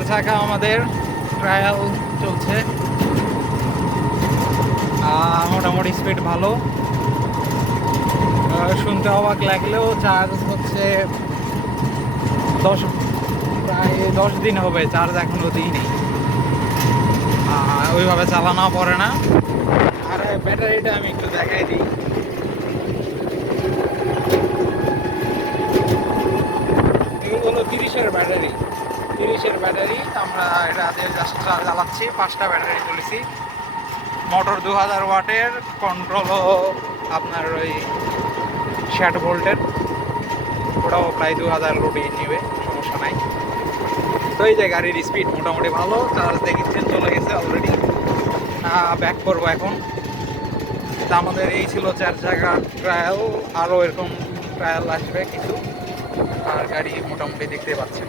চার চাকা আমাদের ট্রায়াল চলছে। মোটামুটি স্পিড ভালো। শুনতে অবাক লাগলেও চার্জ হচ্ছে 10, প্রায় 10 দিন হবে চার্জ এখনো দিইনি। ওইভাবে চালানো পড়ে না। আর ব্যাটারিটা আমি একটু দেখাই দিই। এগুলো 30-এর ব্যাটারি, 30-এর ব্যাটারি। আমরা এটা দিয়ে জাস্ট চালাচ্ছি, 5টা ব্যাটারি তুলেছি। মোটর 2000 ওয়াটের, কন্ট্রোলও আপনার ওই 60 ভোল্টের। ওটাও প্রায় 2000 লোডই নেবে, সমস্যা নাই। তো এই যে গাড়ির স্পিড মোটামুটি ভালো। চার্জ দেখিচ্ছেন চলে গেছে অলরেডি। ব্যাক করবো এখন। তা আমাদের এই ছিল 4 চাকা ট্রায়াল। আরও এরকম ট্রায়াল আসবে কিছু। আর গাড়ি মোটামুটি দেখতে পাচ্ছেন।